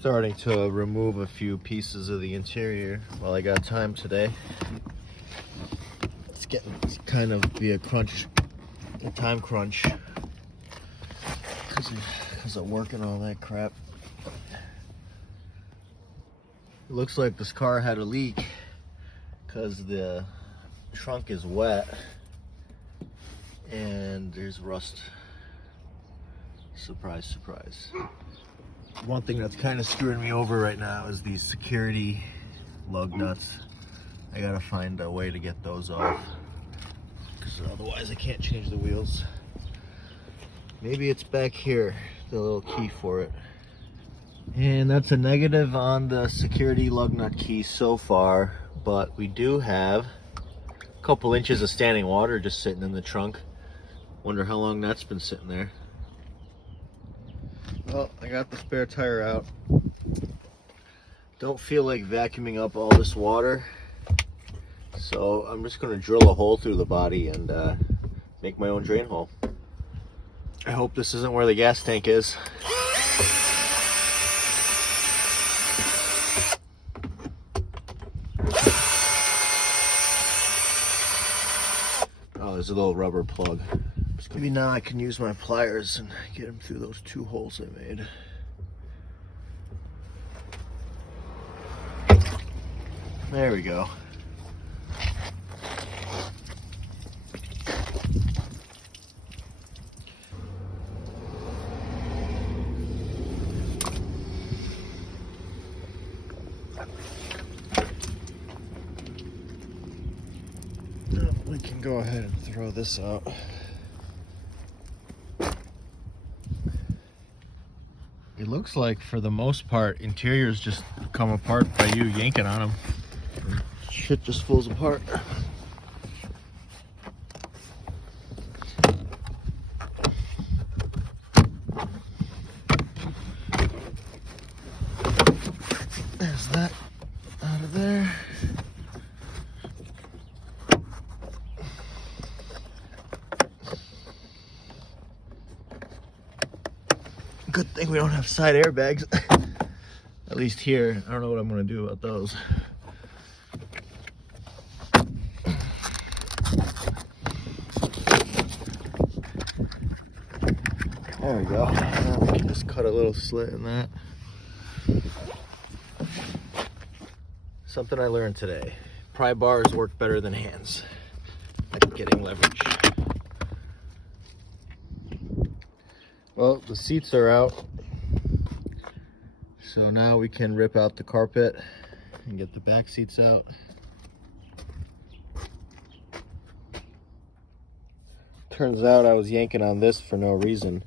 Starting to remove a few pieces of the interior while I got time today. It's getting kind of be a time crunch because of work and all that crap. It looks like this car had a leak because the trunk is wet and there's rust. Surprise, surprise. One thing that's kind of screwing me over right now is these security lug nuts. I gotta find a way to get those off because otherwise I can't change the wheels. Maybe it's back here, the little key for it. And that's a negative on the security lug nut key so far, but we do have a couple inches of standing water just sitting in the trunk. Wonder how long that's been sitting there. Well, I got the spare tire out. Don't feel like vacuuming up all this water, so I'm just going to drill a hole through the body and make my own drain hole. I hope this isn't where the gas tank is. Oh, there's a little rubber plug. Maybe now I can use my pliers and get them through those two holes I made. There we go. Now we can go ahead and throw this out. It looks like, for the most part, interiors just come apart by you yanking on them. Shit just falls apart. There's that out of there. Good thing we don't have side airbags. At least here. I don't know what I'm going to do about those. There we go. Now we can just cut a little slit in that. Something I learned today. Pry bars work better than hands at getting leverage. Well, the seats are out, so now we can rip out the carpet and get the back seats out. Turns out I was yanking on this for no reason.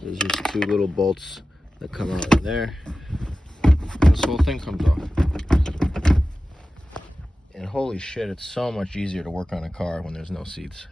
There's just two little bolts that come out in there. This whole thing comes off. And holy shit, it's so much easier to work on a car when there's no seats.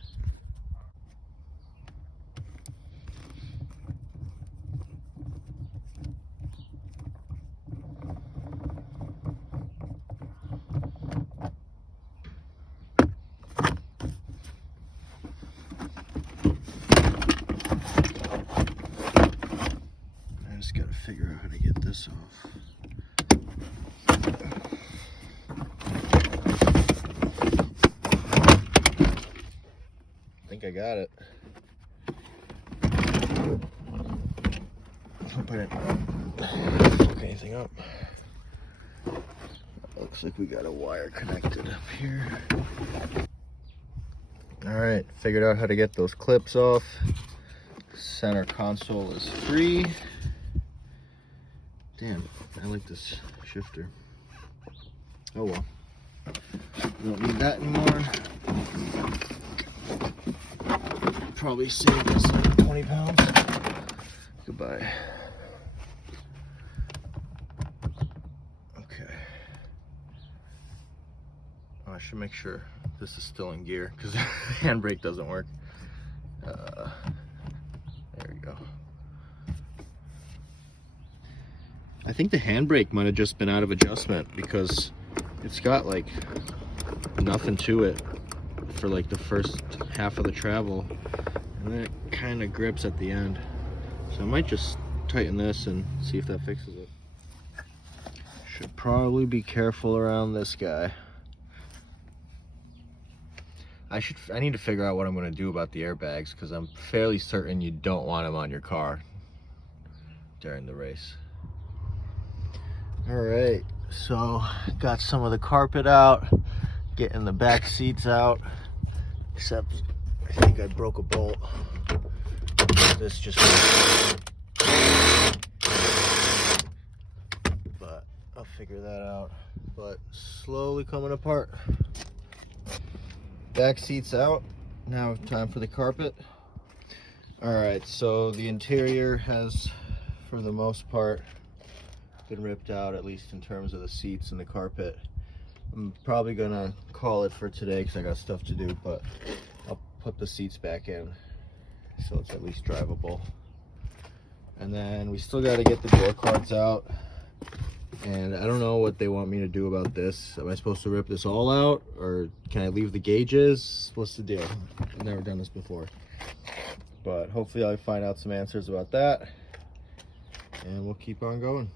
Got to figure out how to get this off. I think I got it. Hope I didn't fuck anything up. Looks like we got a wire connected up here. Alright, figured out how to get those clips off. Center console is free. Damn, I like this shifter. Oh well. Don't need that anymore. Probably saved us like 20 pounds. Goodbye. Okay. Oh, I should make sure this is still in gear because the handbrake doesn't work. There we go. I think the handbrake might have just been out of adjustment because it's got like nothing to it for like the first half of the travel, and then it kind of grips at the end. So I might just tighten this and see if that fixes it. Should probably be careful around this guy. I need to figure out what I'm going to do about the airbags, because I'm fairly certain you don't want them on your car during the race. All right, so got some of the carpet out, getting the back seats out, except I think I broke a bolt. This just, but I'll figure that out. But slowly coming apart. Back seats out. Now time for the carpet. All right, so the interior has, for the most part, been ripped out, at least in terms of the seats and the carpet. I'm probably gonna call it for today because I got stuff to do, but I'll put the seats back in so it's at least drivable. And then we still got to get the door cards out, and I don't know what they want me to do about this. Am I supposed to rip this all out, or can I leave the gauges? What's the deal? I've never done this before, but hopefully I'll find out some answers about that, and we'll keep on going.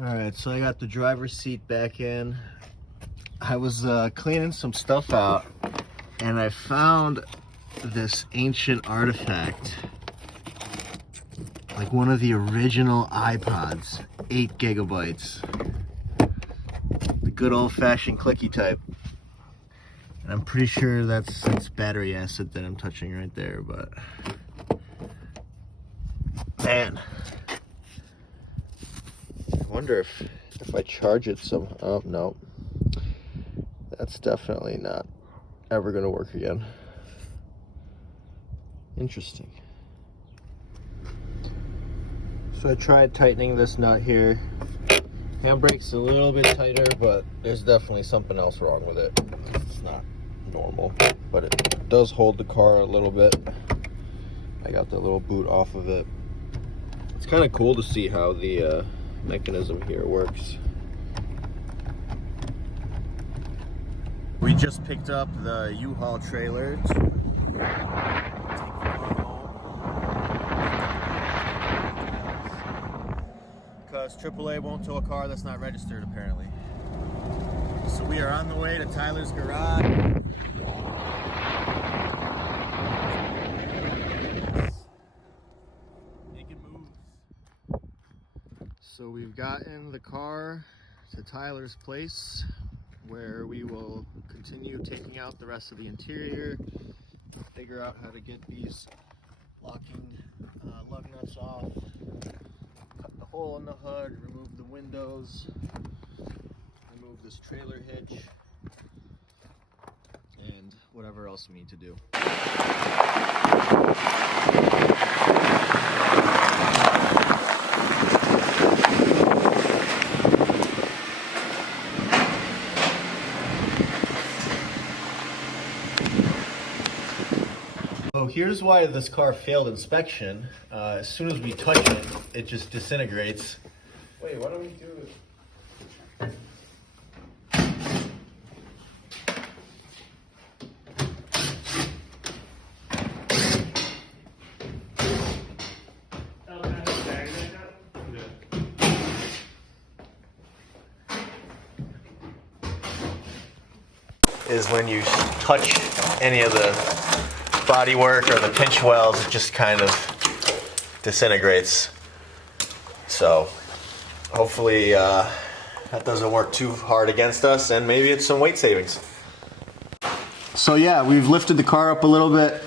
All right, so I got the driver's seat back in. I was cleaning some stuff out, and I found this ancient artifact, like one of the original iPods, 8 gigabytes, the good old-fashioned clicky type. And I'm pretty sure that's battery acid that I'm touching right there, but man, I wonder if I charge it some. Oh no, that's definitely not ever gonna work again. Interesting. So I tried tightening this nut here. Handbrake's a little bit tighter, but there's definitely something else wrong with it. It's not normal, but it does hold the car a little bit. I got the little boot off of it. It's kind of cool to see how the mechanism here works. We just picked up the U-Haul trailer to take the car home, because AAA won't tow a car that's not registered apparently. So we are on the way to Tyler's garage. Making moves. So we've gotten the car to Tyler's place, where we will continue taking out the rest of the interior, figure out how to get these locking lug nuts off, cut the hole in the hood, remove the windows, remove this trailer hitch, and whatever else we need to do. So here's why this car failed inspection. As soon as we touch it, it just disintegrates. Wait, why don't we do it? Is when you touch any of the bodywork or the pinch wells, it just kind of disintegrates. So hopefully that doesn't work too hard against us, and maybe it's some weight savings. So yeah, we've lifted the car up a little bit.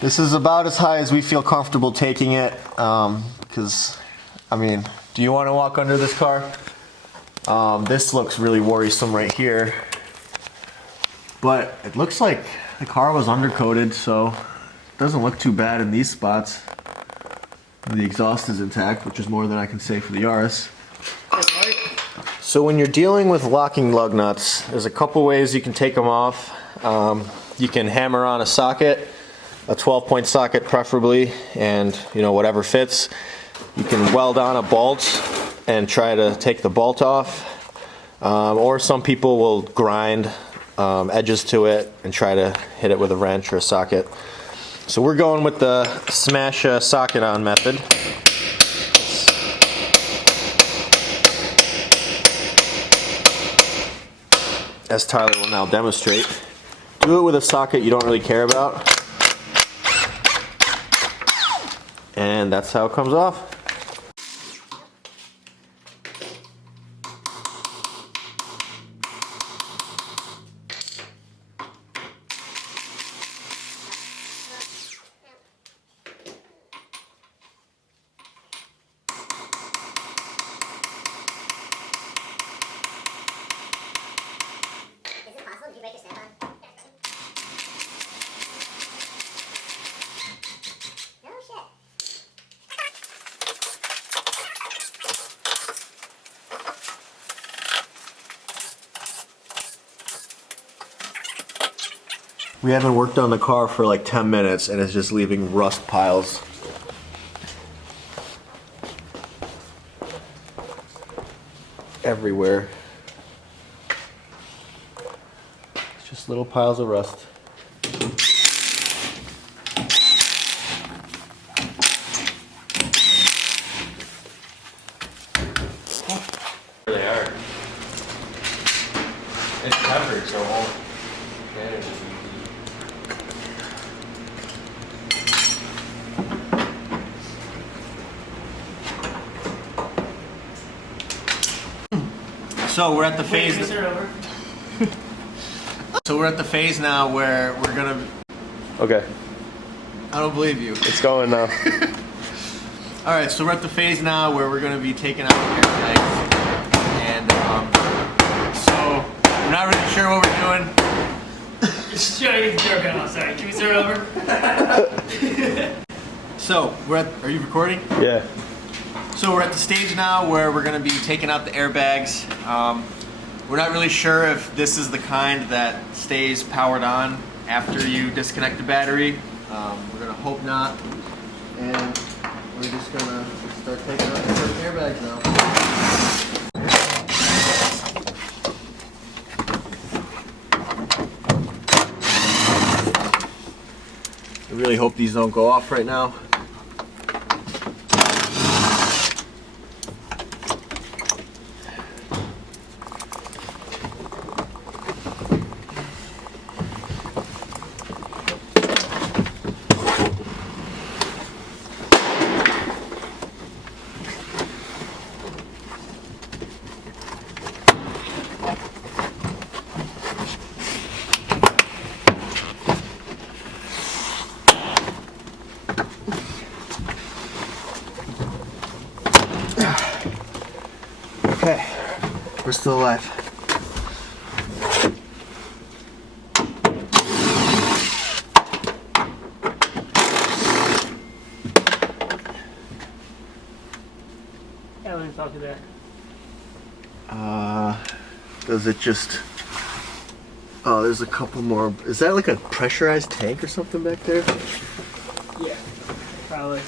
This is about as high as we feel comfortable taking it, because I mean, do you want to walk under this car? This looks really worrisome right here, but it looks like the car was undercoated, so it doesn't look too bad in these spots. The exhaust is intact, which is more than I can say for the Yaris. So when you're dealing with locking lug nuts, there's a couple ways you can take them off. You can hammer on a socket, a 12-point socket preferably, and whatever fits. You can weld on a bolt and try to take the bolt off, or some people will grind edges to it and try to hit it with a wrench or a socket. So we're going with the smash socket on method. as Tyler will now demonstrate. Do it with a socket you don't really care about. And that's how it comes off. We haven't worked on the car for like 10 minutes and it's just leaving rust piles. Everywhere. It's just little piles of rust. There they are. It's covered, so all damage is easy. So we're at the phase. So we're at the phase now where we're gonna. Okay. I don't believe you. It's going now. All right, so we're at the phase now where we're gonna be taking out the airbags, and so we're not really sure what we're doing. Just trying to joke out. Sorry. Can we start over? So we're at. Are you recording? Yeah. So we're at the stage now where we're going to be taking out the airbags. We're not really sure if this is the kind that stays powered on after you disconnect the battery. We're going to hope not. And we're just going to start taking out the airbags now. I really hope these don't go off right now. Okay, we're still alive. Yeah, let me talk to that. Does it just... Oh, there's a couple more. Is that like a pressurized tank or something back there? Yeah, probably.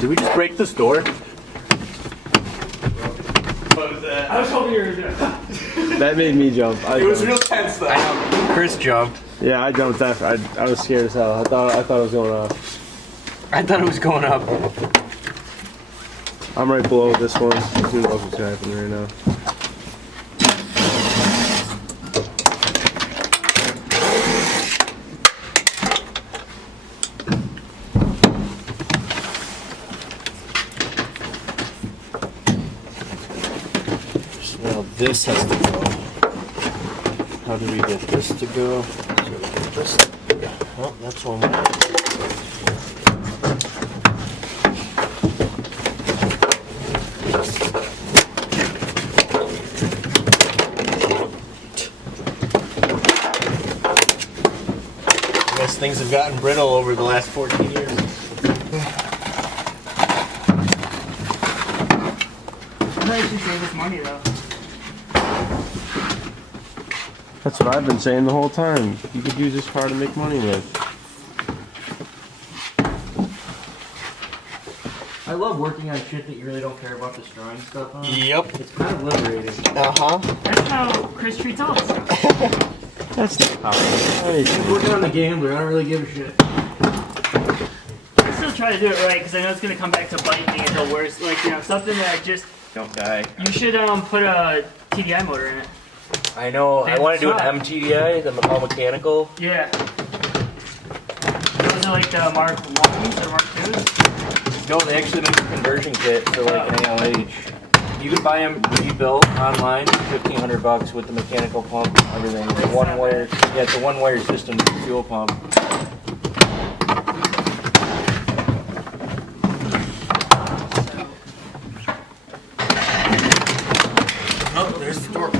Did we just break this door? What was that? I was hoping you were doing that. That made me jump. It was real tense though. I know. Chris jumped. Yeah, I jumped after. I was scared as hell. I thought it was going off. I thought it was going up. I'm right below this one. Who knows what's happening right now? Well, this has to go. How do we get this to go? So we can just... Oh, that's one more. I guess things have gotten brittle over the last 14 years. I should save us money though. That's what I've been saying the whole time. You could use this car to make money with. I love working on shit that you really don't care about destroying stuff on. Yep. It's kind of liberating. Uh-huh. That's how Chris treats all this stuff. That's not how. He's working on the gambler. I don't really give a shit. try to do it right because I know it's gonna come back to bite me until worse. Like, you know, something that just. Don't die. You should put a TDI motor in it. I know. I want to do an MTDI, the all mechanical. Yeah. Those are like the Mark 1s or Mark 2s? No, they actually make a conversion kit for like an ALH. You can buy them rebuilt online, $1,500 with the mechanical pump, everything. It's a one wire. Yeah, it's a one wire system fuel pump. Oh, there's the door.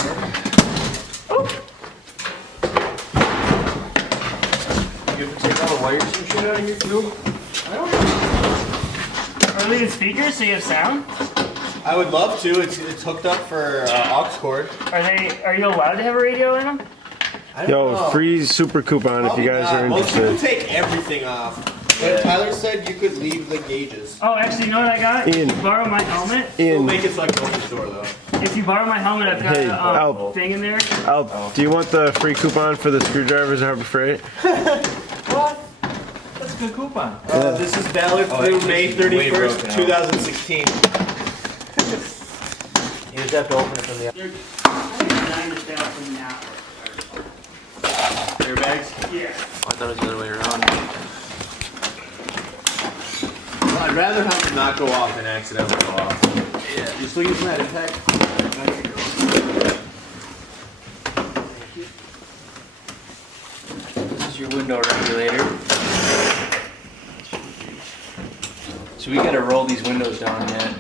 You have to take all the wires and shit out of your tube? Are they in speakers so you have sound? I would love to. It's hooked up for aux cord. Are you allowed to have a radio in them? I don't know. Free super coupon if you guys are Most people interested. take everything off. But Tyler said you could leave the gauges. Oh, actually, you know what I got? Ian. If you borrow my helmet, It'll Ian, make it so I can open the door though. if you borrow my helmet, I've got Hey, a Al. thing in there. do you want the free coupon for the screwdrivers at Harbor Freight? What? That's a good coupon. This is valid Oh, through it's May way broken 31st, out. 2016. You just have to open it from the They're designed to fail from now. airbags. Yeah. I thought it was the other way around. Well, I'd rather have them not go off than accidentally go off. Yeah. You still using that impact? This is your window regulator. So we gotta roll these windows down yet.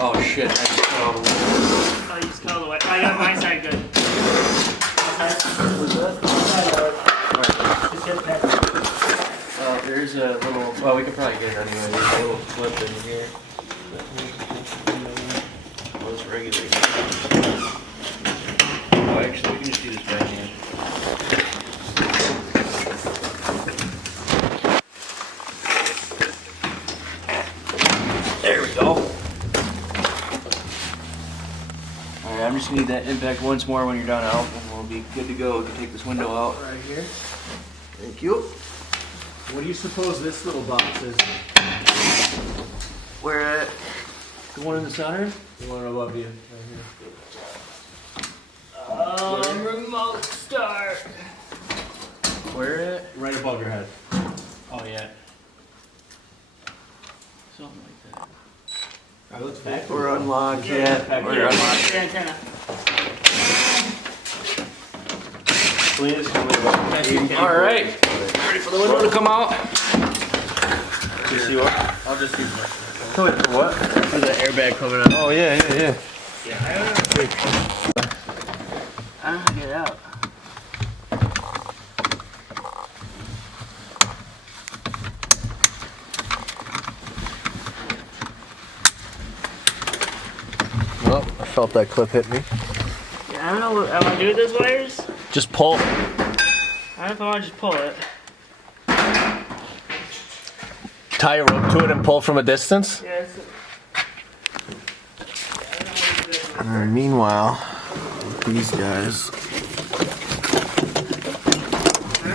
Oh shit, I just cut all the windows. Oh, you just cut all the way. I got my side good. What's that? Just get it back. There's a little, well we can probably get it anyway, there's a little clip in here. Oh, it's regulator. Oh, actually, we can just do this by hand. There we go. Alright, I'm just gonna need that impact once more when you're done out, and we'll be good to go. We can take this window out right here. Thank you. What do you suppose this little box is? Where at? The one in the center? The one above you, right Remote start. Where at? here. Right above your head. Oh yeah. Something like that. That looks back. Or unlock, yeah. Or Yeah, unlock. the antenna. Alright. Ready for the window to come out? You see what? I'll just use my. For what? For the airbag coming out. Oh yeah. I don't know how to get it out. Oh, I felt that clip hit me. Yeah, I don't know what I want to do with those wires. Just pull. I don't know if I want to just pull it. Tie a rope to it and pull from a distance. Yeah, it's, Meanwhile, these guys. I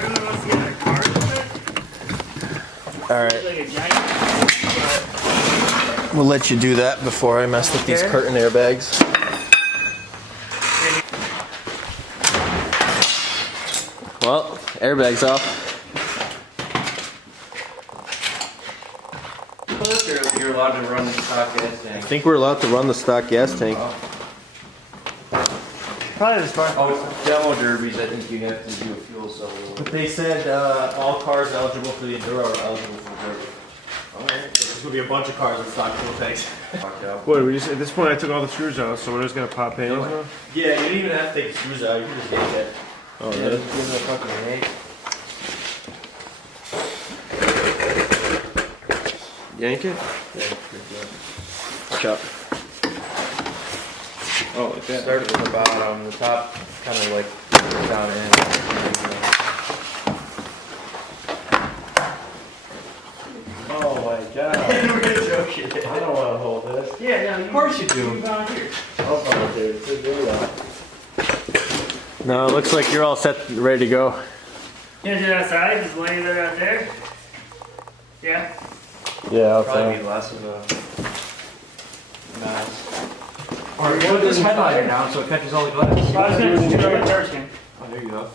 don't know what's getting a card with it. Alright, It's like a giant. we'll let you do that before I mess with these curtain airbags. Well, airbags off. You're allowed to run the stock gas I tank. think we're allowed to run the stock gas tank. Probably this far. Oh, it's demo derbies. I think you have to do a fuel cell. But they said all cars eligible for the Enduro are eligible for derby. Alright. There's going to be a bunch of cars with stock fuel tanks. Fucked up. What? We just, at this point, I took all the screws out, so we're just gonna pop panels now. Yeah, you didn't even have to take the screws out. You can just yank it. Oh, Yeah, really? just give it a fucking yank. Yank it? Watch out. Oh, like that. Start with the bottom, the top kind of like down in. Oh my god. I don't want to hold this. Yeah, no, Of course you do. You volunteered. I'll volunteer to do that. No, it looks like you're all set, ready to go. You gonna do it outside? Just lay it out there? Yeah? Yeah, I'll Probably be less of a mess. Or put this headliner down so it catches all the glass. I was gonna do it on the garbage can. Oh, there you go.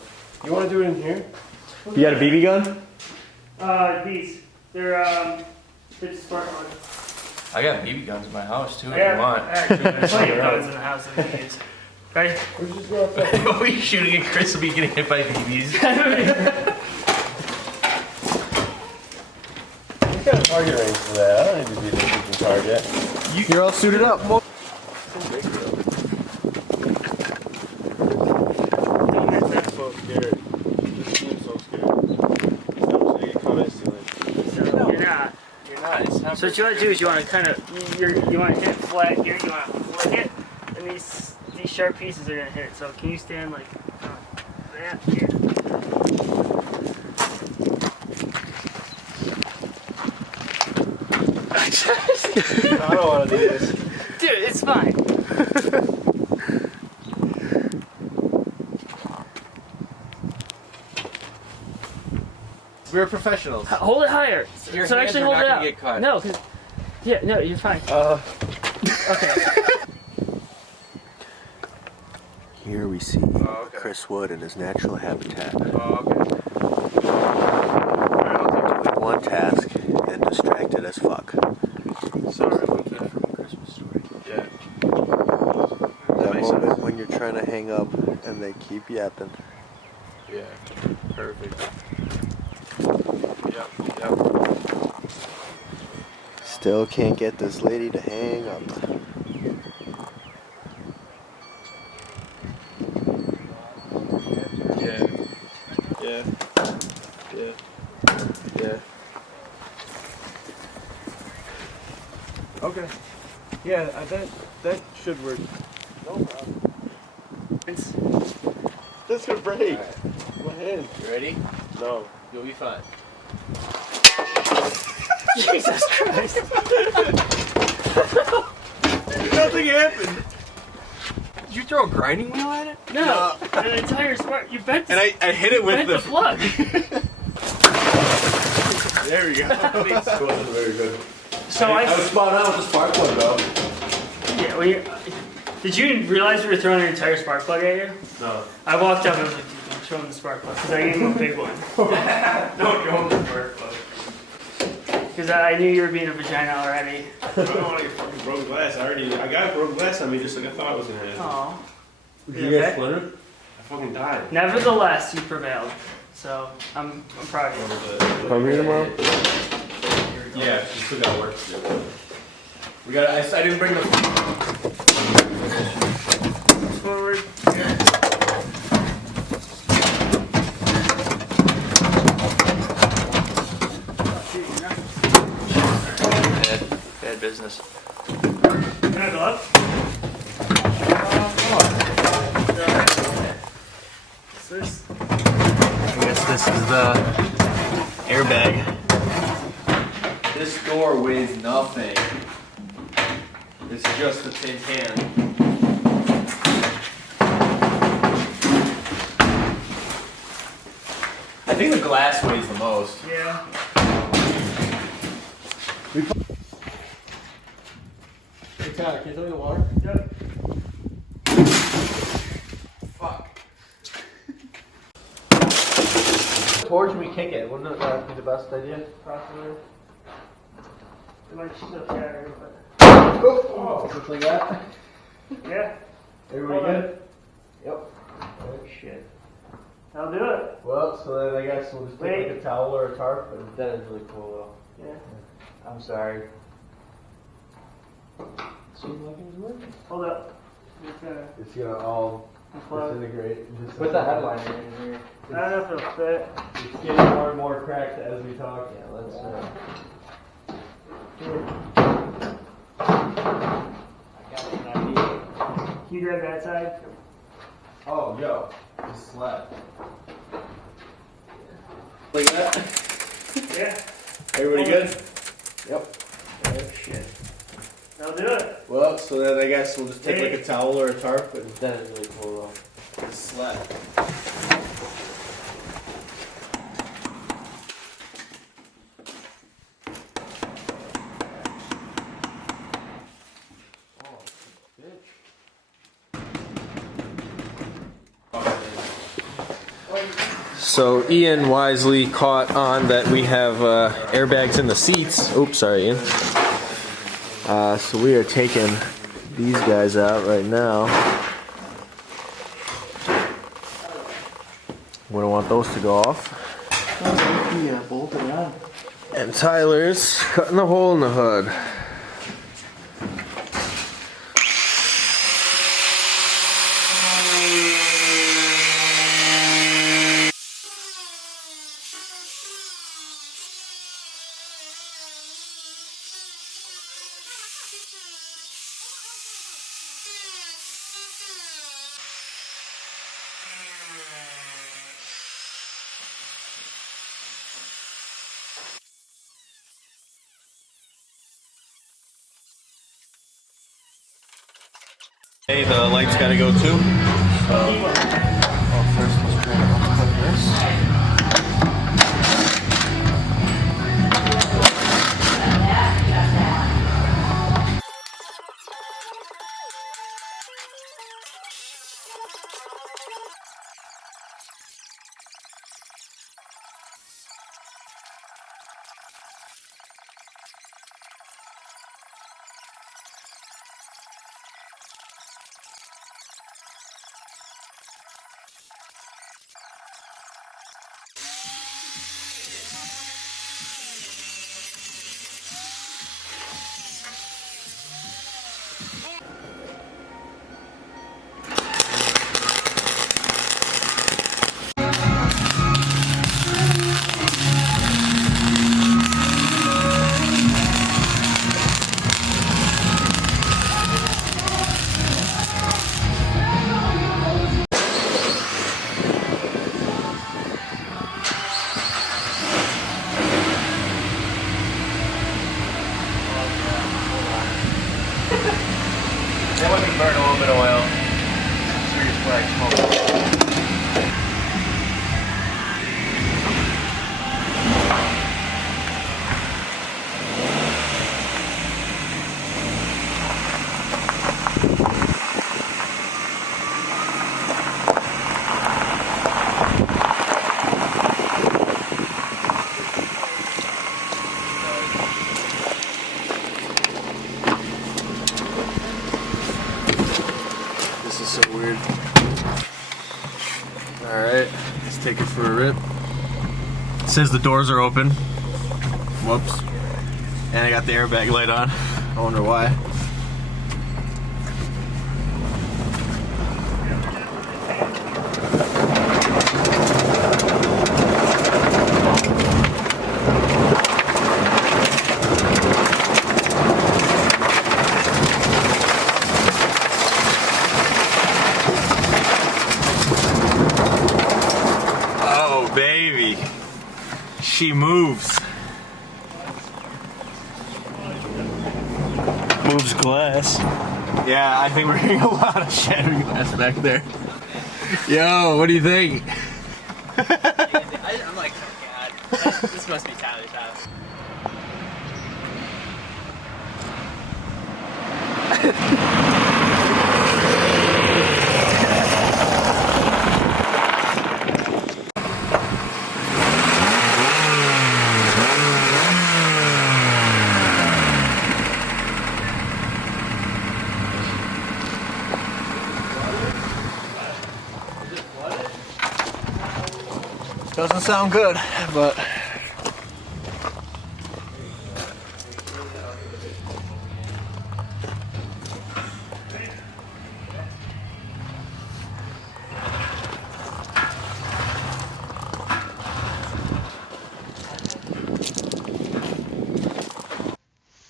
You want to do it in here? You got a BB gun? These. They're, it's Sputterworth. I got BB guns in my house too if Yeah, you want. actually, there's plenty of guns in the house that we use. Ready? We're just going outside. We shooting at Chris will be getting hit by BBs. He's got a target range for that. I don't need to be the freaking target. You're all suited up. So scared. You seem so scared. I'm saying comments to it. So you're not. You're not. It's not So what you want to do is you want to kind of, you want to hit it flat here, you want to flick it, and these sharp pieces are going to hit it. So can you stand like that here? I don't want to do this. Dude, it's fine. We're professionals. Hold it higher. Your So hands actually are hold not it gonna out. get cut. No, cause no, you're fine. Okay. Here we see Chris Wood in his natural habitat. Oh, okay. Doing one task and distracted as fuck. Sorry about that from Christmas story. Yeah. That makes moment sense. when you're trying to hang up and they keep yapping. Yeah. Perfect. Yep. Still can't get this lady to hang up. Yeah. Yeah. Yeah. Yeah. Okay. Yeah, that should work. No problem. That's her break. Go ahead. You ready? No. You'll be fine. Jesus Christ. Nothing happened. Did you throw a grinding wheel at it? No, an entire smart. You bent the, And I hit it with bent the plug. There we go. That wasn't very good. So I was spot on with the spark plug though. yeah, well, did you realize we were throwing an entire spark plug at you? No. I walked up and I was like, dude, don't show him the spark plug, because I gave him a big one. No, don't spark plug. Because I knew you were being a vagina already. I don't want to get fucking broken glass. I got broken glass on me just like I thought I was gonna have. Aw. Did You you guys okay? splinter? I fucking died. Nevertheless, you prevailed. So I'm proud of you. Come here tomorrow? Yeah, you still got work to do. We got. I didn't bring the. Forward. Bad business. Can I go up? I guess this is the airbag. This door weighs nothing. It's just a tin can. I think the glass weighs the most. Yeah. Hey, Tyler, can you tell me the water? Yep. Fuck. Towards we kick it. Wouldn't that be the best idea? Possibly. It might still shatter, but Oh, something like that. yeah. Everybody Hold on. good? Yep. Oh shit. I'll do it. Well, so then I guess we'll just take like a towel or a tarp and That is really cool Yeah. though. I'm sorry. seems like it's working. Hold up. Just gonna It's gonna all unplug. disintegrate. Just Put the headliner in here. I don't know if it'll fit. It's getting more and more cracked as we talk. Yeah, let's. I got an idea. Can you grab that side? Oh, yo, this slap. Like that. Yeah. Everybody good? Yep. Oh shit. I'll do it. Well, so then I guess we'll just take like a towel or a tarp and That is really cool though. slap. So Ian wisely caught on that we have airbags in the seats. Oops, sorry, Ian. So we are taking these guys out right now. We don't want those to go off. Yeah, bolted on. And Tyler's cutting the hole in the hood. Hey, the light's gotta go too. First, let's try to unplug this. That would burn a little bit of oil. Serious black smoke. This is so weird. Alright, let's take it for a rip. It says the doors are open. Whoops. And I got the airbag light on. I wonder why. Oh, baby. She moves. Moves glass. Yeah, I think we're getting a lot of shattering glass back there. Yo, what do you think? I'm like, oh god, this must be Tyler's house. Doesn't sound good, but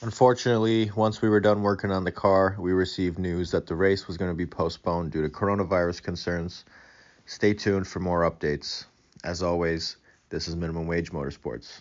unfortunately, once we were done working on the car, we received news that the race was going to be postponed due to coronavirus concerns. Stay tuned for more updates. As always, this is Minimum Wage Motorsports.